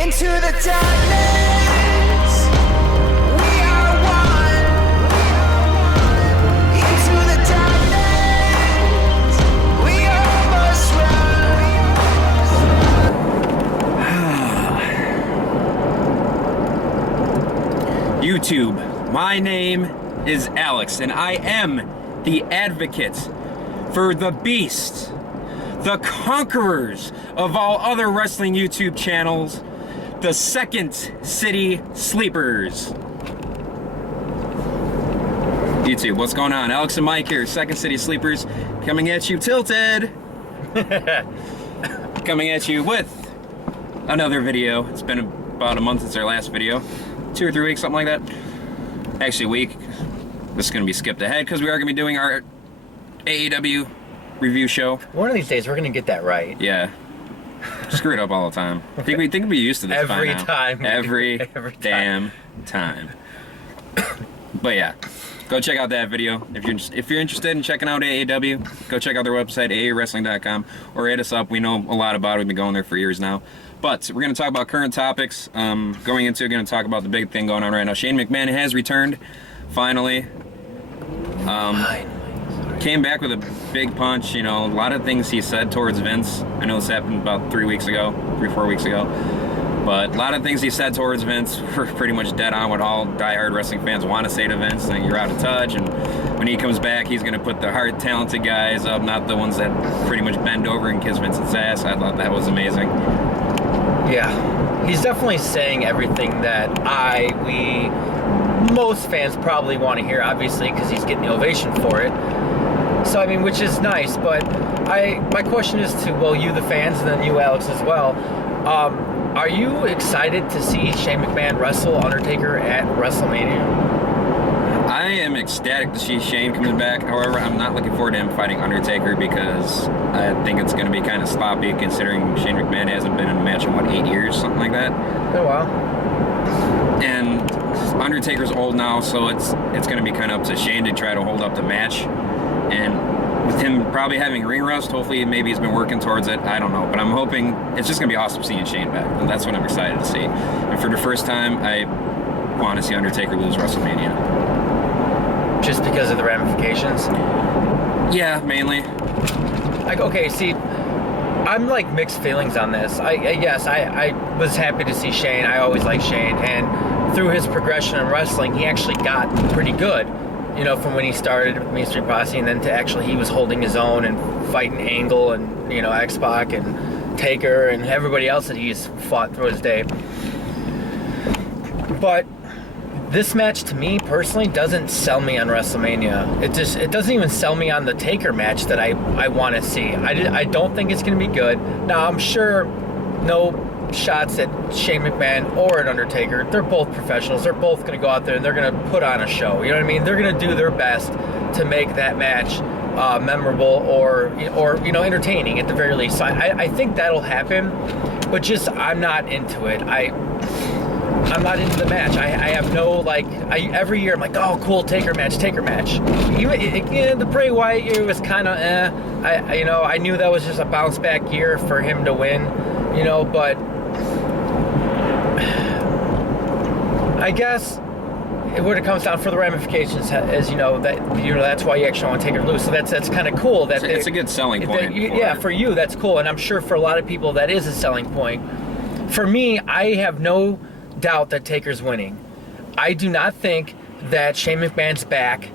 Into the darkness, we are one. Into the darkness, we almost run. YouTube, my name is Alex, and I am the advocate for the Beast, the conquerors of all other wrestling YouTube channels, the Second City Sleepers. YouTube, what's going on? Alex and Mike here, Second City Sleepers, coming at you tilted. Coming at you with another video. It's been about a month since our last video. 2 or 3 weeks, something like that. Actually, a week. This is going to be skipped ahead because we are going to be doing our AEW review show. One of these days, we're going to get that right. Yeah. Screw it up all the time. I think we'd be used to this every by now. time. Every damn time. But yeah, go check out that video. If you're interested in checking out AEW, go check out their website, aawrestling.com, or hit us up. We know a lot about it. We've been going there for years now. But we're going to talk about current topics. Going to talk about the big thing going on right now. Shane McMahon has returned, finally. Came back with a big punch. You know, a lot of things he said towards Vince. I know this happened about 3 weeks ago, 3-4 weeks ago. But a lot of things he said towards Vince were pretty much dead on what all diehard wrestling fans want to say to Vince, saying you're out of touch, and when he comes back, he's going to put the hard, talented guys up, not the ones that pretty much bend over and kiss Vince's ass. I thought that was amazing. Yeah, he's definitely saying everything that most fans probably want to hear, obviously, because he's getting the ovation for it. So, I mean, which is nice, but my question is to, well, you the fans, and then you, Alex, as well. Are you excited to see Shane McMahon wrestle Undertaker at WrestleMania? I am ecstatic to see Shane coming back. However, I'm not looking forward to him fighting Undertaker because I think it's going to be kind of sloppy considering Shane McMahon hasn't been in a match in, 8 years, something like that. Oh, wow. And Undertaker's old now, so it's going to be kind of up to Shane to try to hold up the match. And with him probably having ring rust, hopefully maybe he's been working towards it. I don't know. But I'm hoping it's just going to be awesome seeing Shane back. And that's what I'm excited to see. And for the first time, I want to see Undertaker lose WrestleMania. Just because of the ramifications? Yeah, mainly. Like, okay, see, I'm like mixed feelings on this. I was happy to see Shane. I always liked Shane. And through his progression in wrestling, he actually got pretty good. You know, from when he started with Main Street Posse, and then to actually he was holding his own and fighting Angle and, you know, X-Pac and Taker and everybody else that he's fought through his day. But this match, to me personally, doesn't sell me on WrestleMania. It doesn't even sell me on the Taker match that I want to see. I don't think it's going to be good. Now, I'm sure no shots at Shane McMahon or at Undertaker. They're both professionals. They're both going to go out there and they're going to put on a show. You know what I mean? They're going to do their best to make that match memorable or you know, entertaining at the very least. So I think that'll happen, but just I'm not into it. I'm not into the match. I have no, like, every year I'm like, oh, cool, Taker match. Even the Bray Wyatt year was kind of I knew that was just a bounce back year for him to win, you know, but I guess what it comes down for the ramifications is, that's why you actually want to take it loose. So that's kind of cool. It's a good selling point. For you, that's cool. And I'm sure for a lot of people that is a selling point. For me, I have no doubt that Taker's winning. I do not think that Shane McMahon's back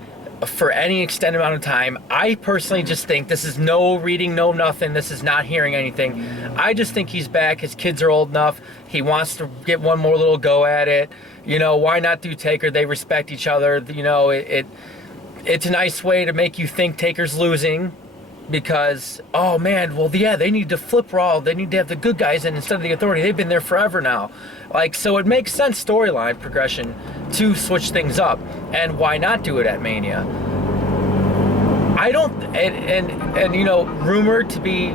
for any extended amount of time. I personally just think this is no reading, no nothing. This is not hearing anything. I just think he's back. His kids are old enough. He wants to get one more little go at it. You know, why not do Taker? They respect each other. You know, it's a nice way to make you think Taker's losing because, oh man, well, yeah, they need to flip Raw. They need to have the good guys in instead of the Authority. They've been there forever now. Like, so it makes sense storyline progression to switch things up. And why not do it at Mania? I don't, and you know, rumored to be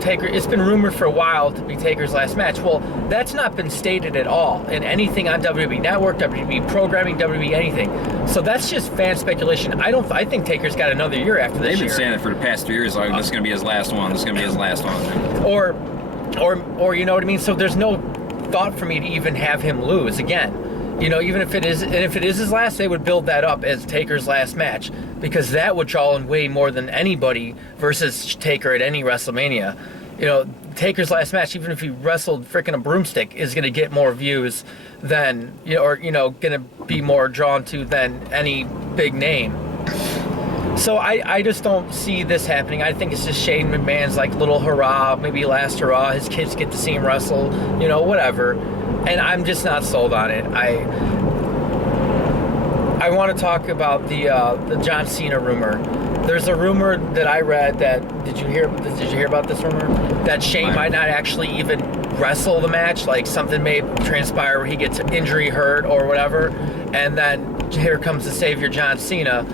Taker, it's been rumored for a while to be Taker's last match. Well, that's not been stated at all in anything on WWE Network, WWE programming, WWE anything. So that's just fan speculation. I think Taker's got another year after this year. They've been saying it for the past 3 years, like, this is going to be his last one, this is going to be his last one. Or you know what I mean? So there's no thought for me to even have him lose again. You know, even if it is, and if it is his last, they would build that up as Taker's last match, because that would draw in way more than anybody versus Taker at any WrestleMania. You know, Taker's last match, even if he wrestled freaking a broomstick, is going to get more views than, you know, or, you know, going to be more drawn to than any big name. So I just don't see this happening. I think it's just Shane McMahon's like little hurrah, maybe last hurrah. His kids get to see him wrestle, you know, whatever. And I'm just not sold on it. I want to talk about the John Cena rumor. There's a rumor that I read that did you hear about this rumor? That Shane might not actually even wrestle the match, like something may transpire where he gets injury, hurt, or whatever, and then here comes the savior John Cena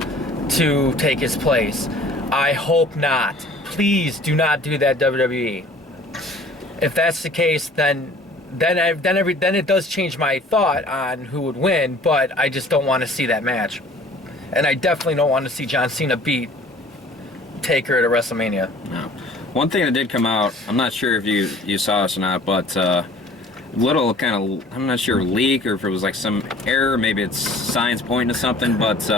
to take his place. I hope not. Please do not do that, WWE. If that's the case, then it does change my thought on who would win, but I just don't want to see that match. And I definitely don't want to see John Cena beat Taker at a WrestleMania. No. One thing that did come out, I'm not sure if you saw this or not, but little kind of, I'm not sure, leak, or if it was like some error, maybe it's signs pointing to something, but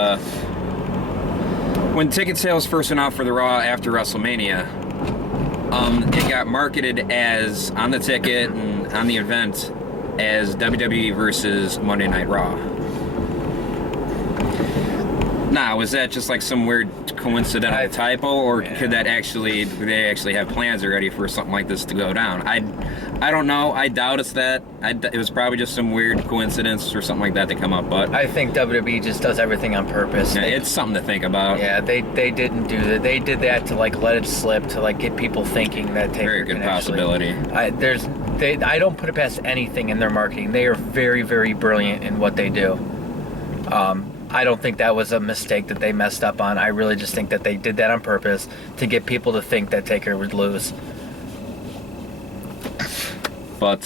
when ticket sales first went out for the Raw after WrestleMania, it got marketed as, on the ticket and on the event, as WWE versus Monday Night Raw. Now, was that just like some weird coincidental typo, or could that actually, do they actually have plans already for something like this to go down? I don't know. I doubt it's that. It was probably just some weird coincidence or something like that to come up, but I think WWE just does everything on purpose. Yeah, it's something to think about. Yeah, they didn't do that. They did that to like let it slip, to like get people thinking that Taker Very good can possibility. Actually, I don't put it past anything in their marketing. They are very, very brilliant in what they do. I don't think that was a mistake that they messed up on. I really just think that they did that on purpose to get people to think that Taker would lose. But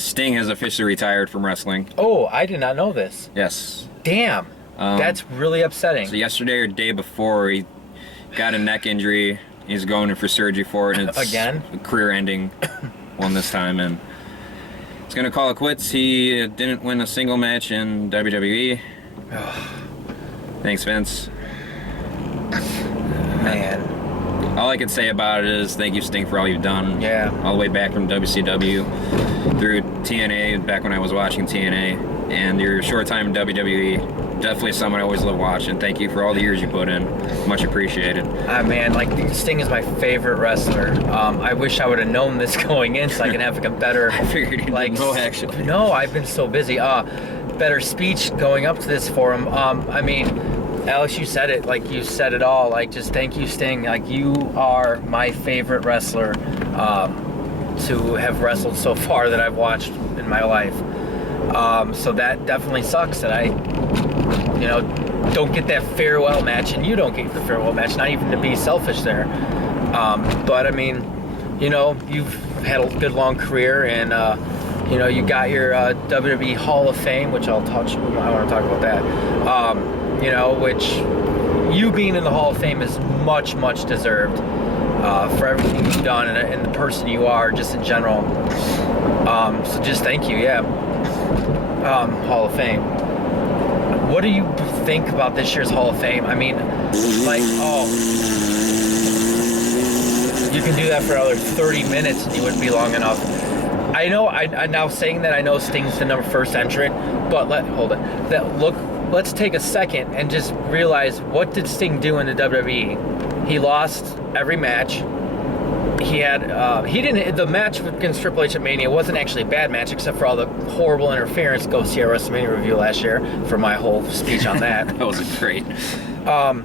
Sting has officially retired from wrestling. Oh, I did not know this. Yes. Damn. That's really upsetting. So yesterday or the day before, he got a neck injury. He's going in for surgery for it. And it's Again? a career-ending one this time. And he's going to call it quits. He didn't win a single match in WWE. Thanks, Vince. Man. All I can say about it is thank you, Sting, for all you've done. Yeah. All the way back from WCW through TNA, back when I was watching TNA, and your short time in WWE. Definitely someone I always love watching. Thank you for all the years you put in. Much appreciated. Man, like Sting is my favorite wrestler. I wish I would have known this going in so I can have like a better. I figured you didn't know, actually. No, I've been so busy. Better speech going up to this for him. I mean, Alex, you said it. Like, you said it all. Like, just thank you, Sting. Like, you are my favorite wrestler to have wrestled so far that I've watched in my life. So that definitely sucks that I, don't get that farewell match, and you don't get the farewell match, not even to be selfish there. But, I mean, you've had a good, long career, and, you got your WWE Hall of Fame, which I want to talk about that. Which you being in the Hall of Fame is much, much deserved for everything you've done and the person you are, just in general. So just thank you, yeah. Hall of Fame. What do you think about this year's Hall of Fame? I mean, you can do that for another 30 minutes and you wouldn't be long enough. I know, I'm now saying that I know Sting's the first entrant, but let's take a second and just realize, what did Sting do in the WWE? He lost every match. The match against Triple H at Mania wasn't actually a bad match, except for all the horrible interference. Go see our WrestleMania review last year for my whole speech on that. That was great. And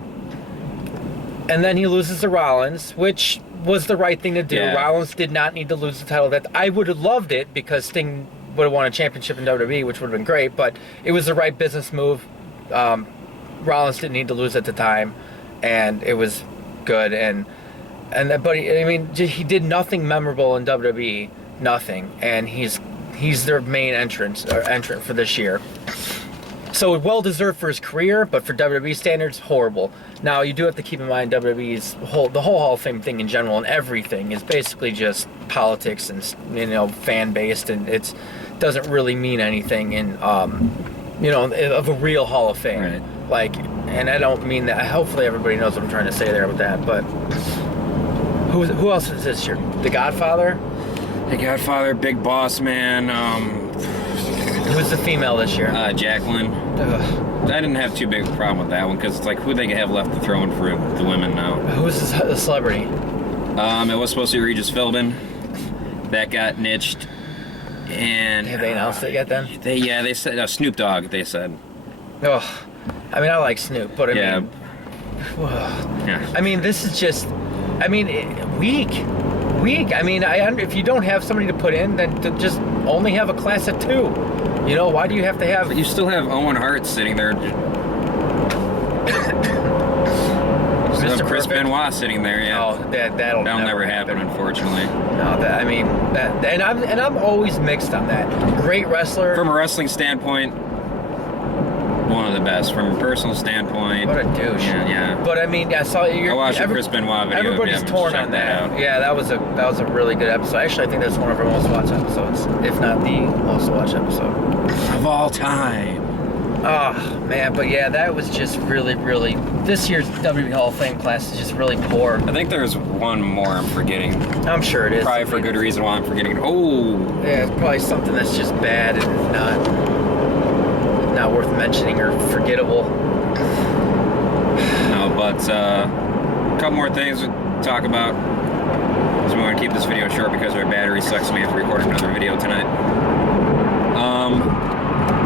then he loses to Rollins, which was the right thing to do. Yeah. Rollins did not need to lose the title. That I would have loved it, because Sting would have won a championship in WWE, which would have been great, but it was the right business move. Rollins didn't need to lose at the time, and it was good. But he did nothing memorable in WWE, nothing, and he's their main entrant for this year. So well deserved for his career, but for WWE standards, horrible. Now you do have to keep in mind WWE's the whole Hall of Fame thing in general and everything is basically just politics and fan based, and it doesn't really mean anything in of a real Hall of Fame. Right. Like, and I don't mean that. Hopefully everybody knows what I'm trying to say there with that. But who else is this year? The Godfather. The Godfather, Big Boss Man. Who's the female this year? Jacqueline. Ugh. I didn't have too big a problem with that one because it's like who they have left to throw in for the women now. Who's the celebrity? It was supposed to be Regis Philbin. That got niched. And Have they announced it yet then? They said Snoop Dogg. They said. Oh, I mean I like Snoop, but I mean, yeah. I mean this is just, weak. I mean, if you don't have somebody to put in, then to just only have a class of 2. Why do you have to have? But you still have Owen Hart sitting there. Still have Chris Perfect. Benoit sitting there. Yeah. Oh, that'll never happen, unfortunately. No, and I'm always mixed on that. Great wrestler. From a wrestling standpoint, one of the best. From a personal standpoint, What a douche. Yeah. But I mean, I saw you. I watched the Chris Benoit video. Everybody's torn on that. Out. Yeah, that was a really good episode. Actually, I think that's one of our most watched episodes, if not the most watched episode Of all time. Oh man, but yeah, that was just really, really. This year's WWE Hall of Fame class is just really poor. I think there's one more I'm forgetting. I'm sure it is. Probably for good reason why I'm forgetting it. Oh. Yeah, it's probably something that's just bad and not worth mentioning or forgettable. No, but a couple more things to talk about. So we want to keep this video short because our battery sucks and we have to record another video tonight.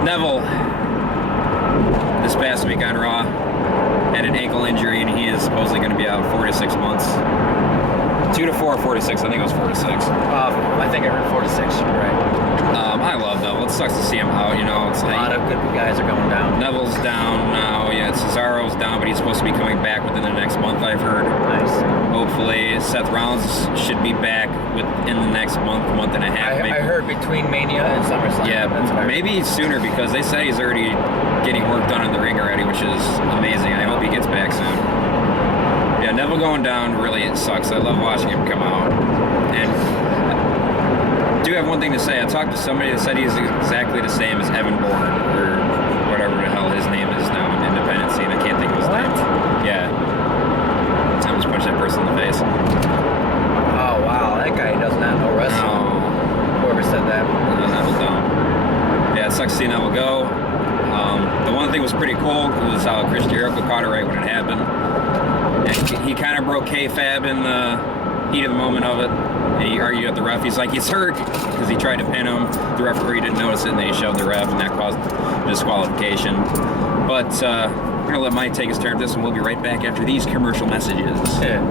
Neville, this past week on Raw, had an ankle injury and he is supposedly going to be out 4 to 6 months. 2 to 4 or 4 to 6. I think it was 4 to 6. I think I heard 4 to 6. You're right. I love Neville. It sucks to see him out. It's A like lot of good guys are going down. Neville's down now. Yeah, Cesaro's down, but he's supposed to be coming back within the next month, I've heard. Nice. Hopefully, Seth Rollins should be back within the next month and a half. I heard between Mania and SummerSlam. Yeah, That's what I heard. maybe sooner because they said he's already getting work done in the ring already, which is amazing. I hope he gets back soon. Yeah, Neville going down really sucks. I love watching him come out. And I do have one thing to say. I talked to somebody that said he's exactly the same as Evan Bourne, or whatever the hell his name is now in independent scene. I can't think of his name. Yeah. I just punched that person in the face. Oh wow, that guy does not know wrestling. No. Whoever said that. Neville down. Yeah, it sucks to see Neville go. The one thing was pretty cool was how Chris Jericho caught it right when it happened. And he kind of broke kayfabe in the heat of the moment of it. And he argued at the ref. He's like, he's hurt because he tried to pin him. The referee didn't notice it, and then he shoved the ref, and that caused disqualification. But we're going to let Mike take his turn at this, and we'll be right back after these commercial messages. Yeah.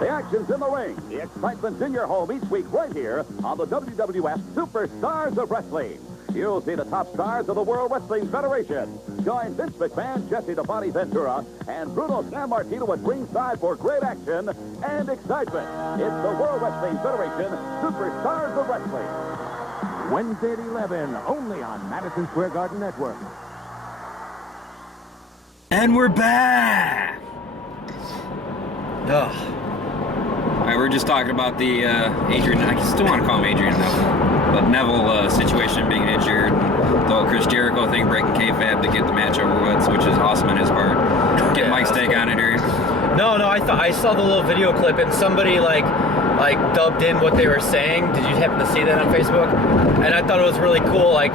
The action's in the ring. The excitement's in your home each week right here on the WWF Superstars of Wrestling. You'll see the top stars of the World Wrestling Federation. Join Vince McMahon, Jesse the Body Ventura, and Bruno Sammartino at ringside for great action and excitement. It's the World Wrestling Federation Superstars of Wrestling. Wednesday at 11, only on Madison Square Garden Network. And we're back! Ugh. All right, we're just talking about the Adrian, I still want to call him Adrian Neville, but Neville situation being injured, the whole Chris Jericho thing, breaking kayfabe to get the match over with, which is awesome on his part. Get Yeah, Mike's take on it here. No, I saw the little video clip and somebody like dubbed in what they were saying. Did you happen to see that on Facebook? And I thought it was really cool. Like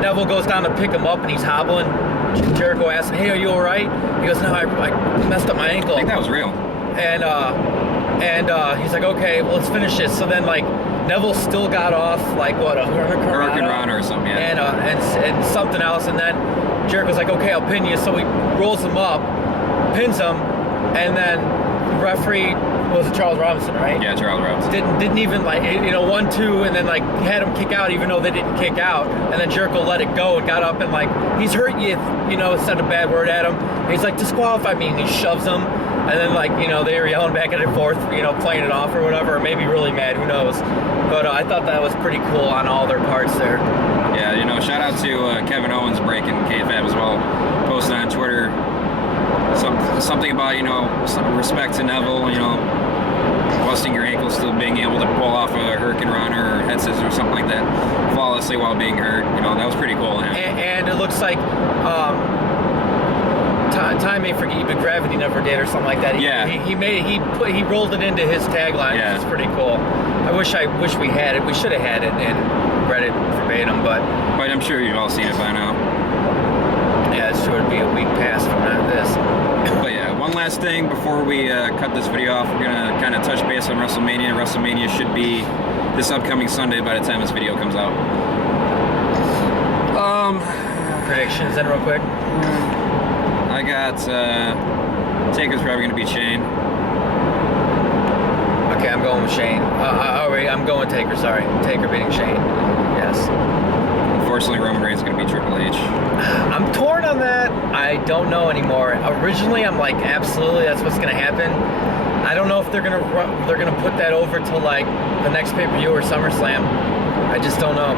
Neville goes down to pick him up and he's hobbling. Jericho asks him, "Hey, are you all right?" He goes, "No, I messed up my ankle." I think that was real. And he's like, "Okay, well, let's finish this." So then Neville still got off a Hurricane Rana or something, yeah. And something else, and then Jericho's like, "Okay, I'll pin you." So he rolls him up, pins him, and then the referee was it Charles Robinson, right? Yeah, Charles Robinson. Didn't even 1-2, and then had him kick out even though they didn't kick out, and then Jericho let it go and got up and he's hurt you, said a bad word at him. And he's like, "Disqualify me," and he shoves him. And then, like, you know, they were yelling back and forth, you know, playing it off or whatever, or maybe really mad, who knows. But I thought that was pretty cool on all their parts there. Yeah, you know, shout out to Kevin Owens breaking KFAB as well, posting on Twitter something about, you know, some respect to Neville, you know, busting your ankle, still being able to pull off a Hurricane Runner or head scissors or something like that flawlessly while being hurt. You know, that was pretty cool. And it looks like time may forget you, but gravity never did, or something like that. He rolled it into his tagline, which is pretty cool. I wish we had it. We should have had it and read it verbatim, but I'm sure you've all seen it by now. Yeah, it's sure it'd be a week past from this. But yeah, one last thing before we cut this video off, we're gonna kind of touch base on WrestleMania. WrestleMania should be this upcoming Sunday by the time this video comes out. Predictions then, real quick. I got Taker's probably gonna beat Shane. Okay, I'm going with Shane. I'm going Taker. Sorry, Taker beating Shane. Yes. Unfortunately, Roman Reigns is gonna beat Triple H. I'm torn on that. I don't know anymore. Originally, I'm like, absolutely, that's what's gonna happen. I don't know if they're gonna put that over to like the next pay-per-view or SummerSlam. I just don't know.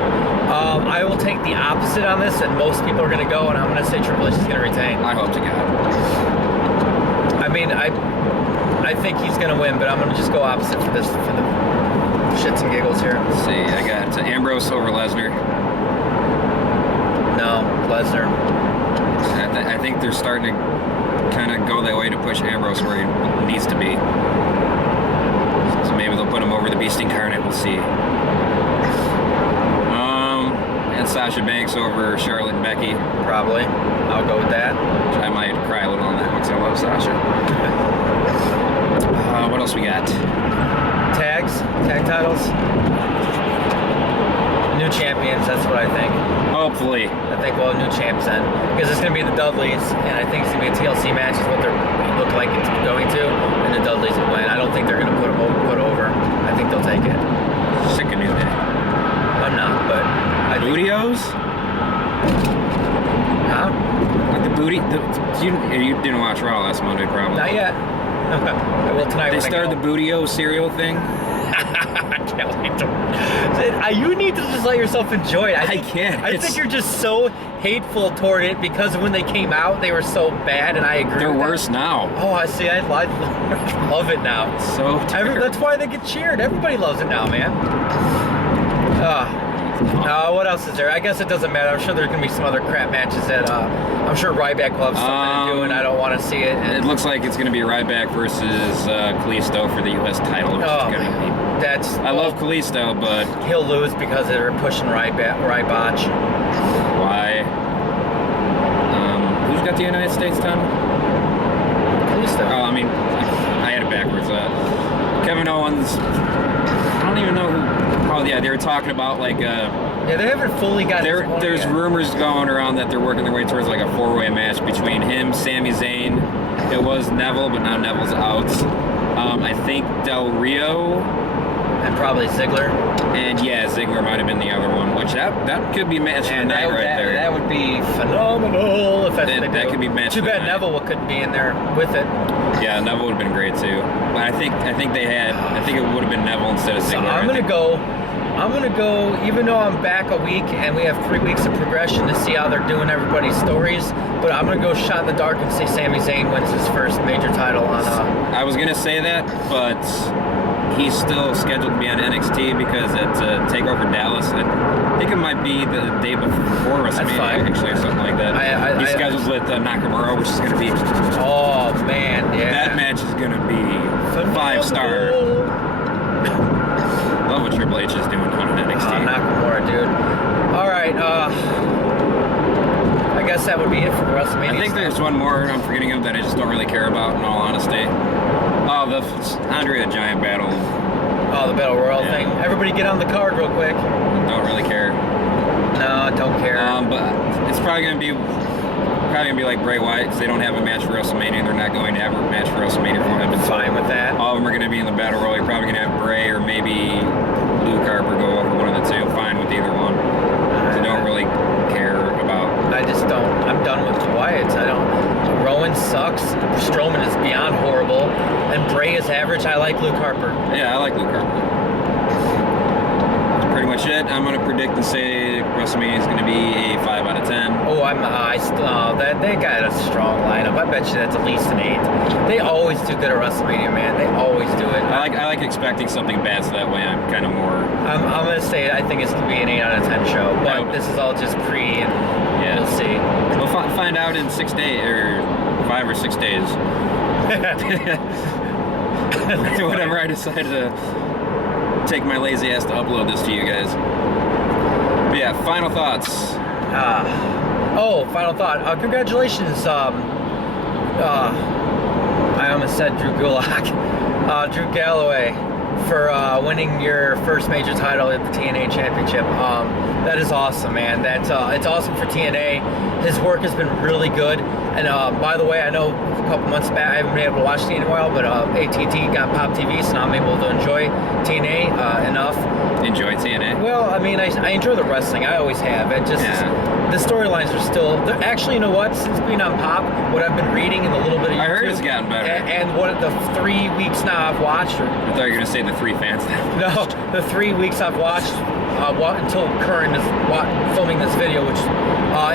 I will take the opposite on this, and most people are gonna go, and I'm gonna say Triple H is gonna retain. I hope to God. I mean, I think he's gonna win, but I'm gonna just go opposite for the shits and giggles here. Let's see, I got Ambrose over Lesnar. No, Lesnar. I think they're starting to kind of go that way to push Ambrose where he needs to be. So maybe they'll put him over the Beast Incarnate. We'll see. And Sasha Banks over Charlotte and Becky. Probably. I'll go with that. I might cry a little on that one because I love Sasha. What else we got? Tag titles. New champions, that's what I think. Hopefully. I think we'll have new champs then. Because it's going to be the Dudleys, and I think it's going to be a TLC match is what they look like it's going to, and the Dudleys will win. I don't think they're going to put over. I think they'll take it. Sick of New Day. I'm not, but... Bootios? Huh? Like the booty... You didn't watch Raw last Monday, probably. Not yet. I will tonight. They started the Bootio cereal thing. I can't wait to... You need to just let yourself enjoy it. I can't. I think you're just so hateful toward it because when they came out, they were so bad, and I agree. They're with worse that. now. Oh, I see. I love it now. It's so terrible. That's why they get cheered. Everybody loves it now, man. What else is there? I guess it doesn't matter. I'm sure there's going to be some other crap matches that I'm sure Ryback will have something to do, and I don't want to see it. It looks like it's going to be Ryback versus Kalisto for the U.S. title. Which is gonna be, I love Kalisto, but... He'll lose because they're pushing Rybotch. Why? Who's got the United States title? Kalisto. Oh, I mean, I had it backwards. Kevin Owens... I don't even know who... Oh, yeah, they were talking about, like... yeah, they haven't fully got it. There's rumors going around that they're working their way towards, like, a four-way match between him, Sami Zayn. It was Neville, but now Neville's out. I think Del Rio... And probably Ziggler. And, yeah, Ziggler might have been the other one, which that could be match of the night right there. That would be phenomenal if that's what they do. That could be match Too of the bad night. Neville couldn't be in there with it. Yeah, Neville would have been great, too. But I think it would have been Neville instead of Ziggler. So I'm gonna go, even though I'm back a week and we have 3 weeks of progression to see how they're doing everybody's stories, but I'm gonna go shot in the dark and say Sami Zayn wins his first major title on I was gonna say that, but he's still scheduled to be on NXT because it's TakeOver Dallas. I think it might be the day before WrestleMania, actually, or something like that. He's scheduled with Nakamura, which is gonna be... Oh, man, yeah. That match is gonna be 5-star. Love what Triple H is doing on NXT. Nakamura, dude. All right, I guess that would be it for the WrestleMania. I think there's one more I'm forgetting of that I just don't really care about, in all honesty. Oh, the Andre the Giant battle. Oh, the Battle Royal thing. Everybody get on the card real quick. Don't really care. No, don't care. But it's probably gonna be like Bray Wyatt because they don't have a match for WrestleMania. They're not going to have a match for WrestleMania for them. Fine with that. All of them are going to be in the Battle Royal. You're probably going to have Bray or maybe Luke Harper go over one of the two. Fine with either one. I don't really care about. I just don't. I'm done with the Wyatts. I don't. Rowan sucks. Strowman is beyond horrible. And Bray is average. I like Luke Harper. Yeah, I like Luke Harper. That's pretty much it. I'm going to predict and say WrestleMania is going to be a 5 out of 10. Oh, they got a strong lineup. I bet you that's at least an 8. They always do good at WrestleMania, man. They always do it. I like expecting something bad, so that way I'm kind of more... I'm going to say I think it's going to be an 8 out of 10 show. But this is all just pre, and Yeah. we'll see. We'll find out in 6 days, or 5 or 6 days. Whenever I decide to take my lazy ass to upload this to you guys. But yeah, final thoughts. Final thought. Congratulations. I almost said Drew Gulak. Drew Galloway for winning your first major title at the TNA Championship. That is awesome, man. It's awesome for TNA. His work has been really good. And by the way, I know a couple months back I haven't been able to watch TNA in a while, but AT&T got Pop TV, so now I'm able to enjoy TNA enough. Enjoy TNA. Well, I mean, I enjoy the wrestling. I always have. It just the storylines are still. Actually, you know what? Since being on Pop, what I've been reading and a little bit of YouTube, I heard it's gotten better. And what the 3 weeks now I've watched. I thought you were gonna say the 3 fans. No, the 3 weeks I've watched until current is filming this video, which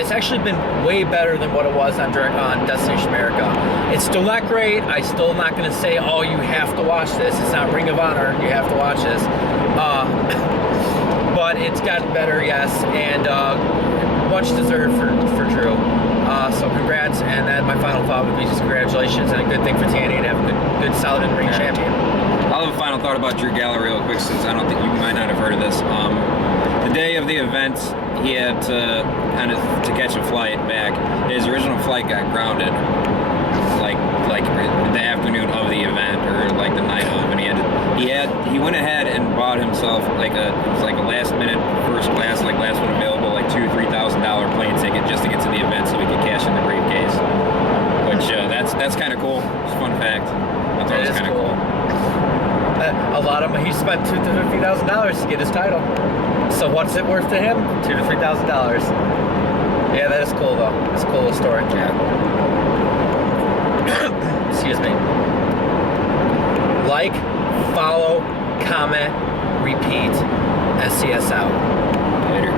it's actually been way better than what it was on Destination America. It's still not great. I'm still not going to say, oh, you have to watch this. It's not Ring of Honor. You have to watch this. But it's gotten better, yes, and much deserved for Drew. So congrats, and then my final thought would be just congratulations and a good thing for TNA to have a good solid in-ring champion. I'll have a final thought about Drew Galloway real quick, since I don't think you might not have heard of this. The day of the event, he had to catch a flight back. His original flight got grounded, like the afternoon of the event, or like the night of, and he went ahead and bought himself like a last minute first class, like last one available, like $2,000-$3,000 plane ticket just to get to the event so he could cash in the briefcase. Which that's kind of cool. It's a fun fact. I thought it was kind of cool. He spent $2,000 to $50,000 to get his title. So what's it worth to him? $2,000 to $3,000. Yeah, that is cool though. It's a cool little story. Yeah. Excuse me. Like, follow, comment, repeat. SCS out. Later.